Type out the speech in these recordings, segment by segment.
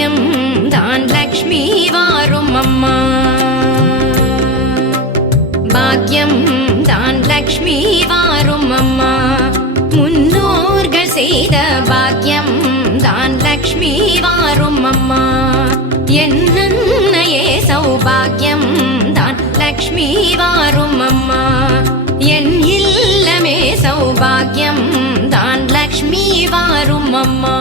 நிச்சயம் தான் லக்ஷ்மி வாரும் அம்மா. பாக்யம் தான் லக்ஷ்மி வாரும் அம்மா. முன்னோர்கள் செய்த பாக்யம் தான் லக்ஷ்மி வாரும் அம்மா. என்னன்னையே சௌபாகியம் தான் லக்ஷ்மி வாரும் அம்மா. என் இல்லமே சௌபாகியம் தான் லக்ஷ்மி வாரும் அம்மா.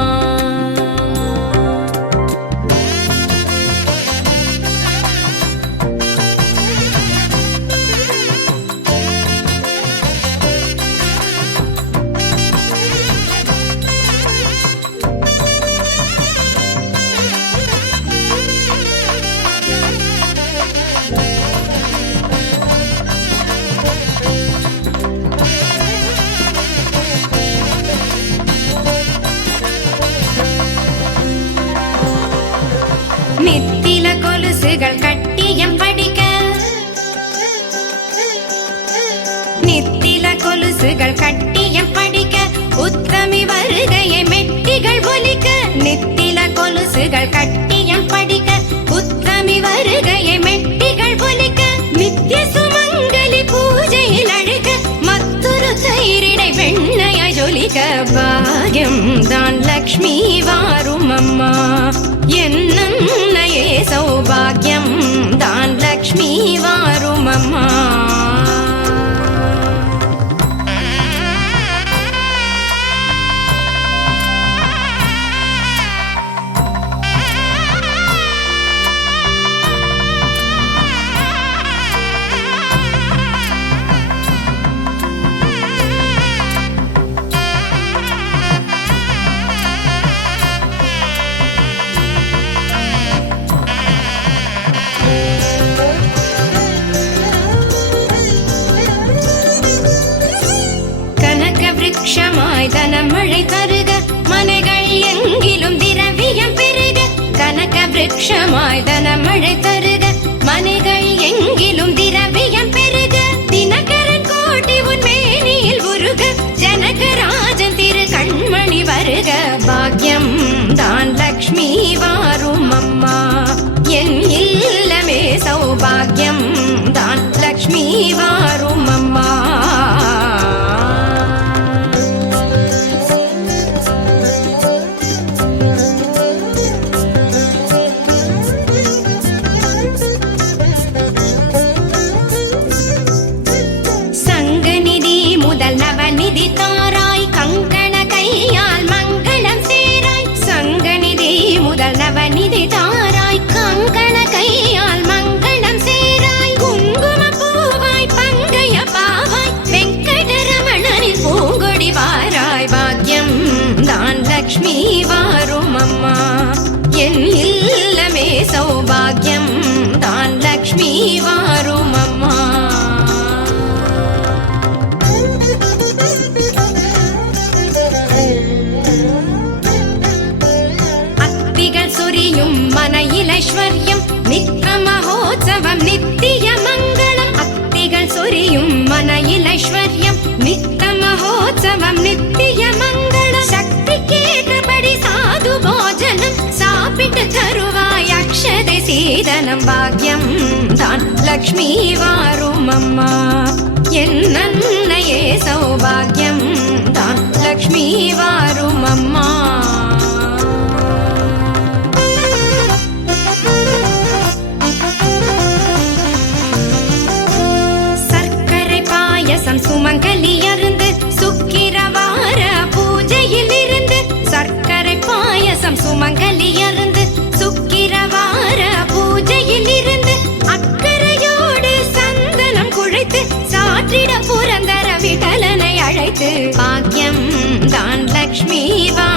நித்தில கொலுசுகள் கட்டியம் படிக்க. நித்தில கொலுசுகள் கட்டியம் படிக்க. உத்தமி வருகையை மெட்டிகள் ஒலிக்க. நித்தில கொலுசுகள் கட்டியம் படிக்க. உத்தமி வருகையை மெட்டிகள் ஒலிக்க. நித்திய சுமங்கலி பூஜையில் அழுக. மற்றொரு தயிரிடை வெண்ணையாய் ஜொலிக்க பாகியம் தான் லக்ஷ்மி வாரும் விருட்சமாய் தனமழை தருக. மனைகள் எங்கிலும் திரவியம் பெருக. கனக விருட்சமாய் தனமழை தருக. நிதனம் பாக்கியம் தான் லக்ஷ்மி வாரும் அம்மா. என் நன்னையே சௌபாகியம். தான் லக்ஷ்மி வாரும் அம்மா. சாற்றிட புரந்தர விடலனை அழைத்து பாக்கியம் தான் லக்ஷ்மி வா.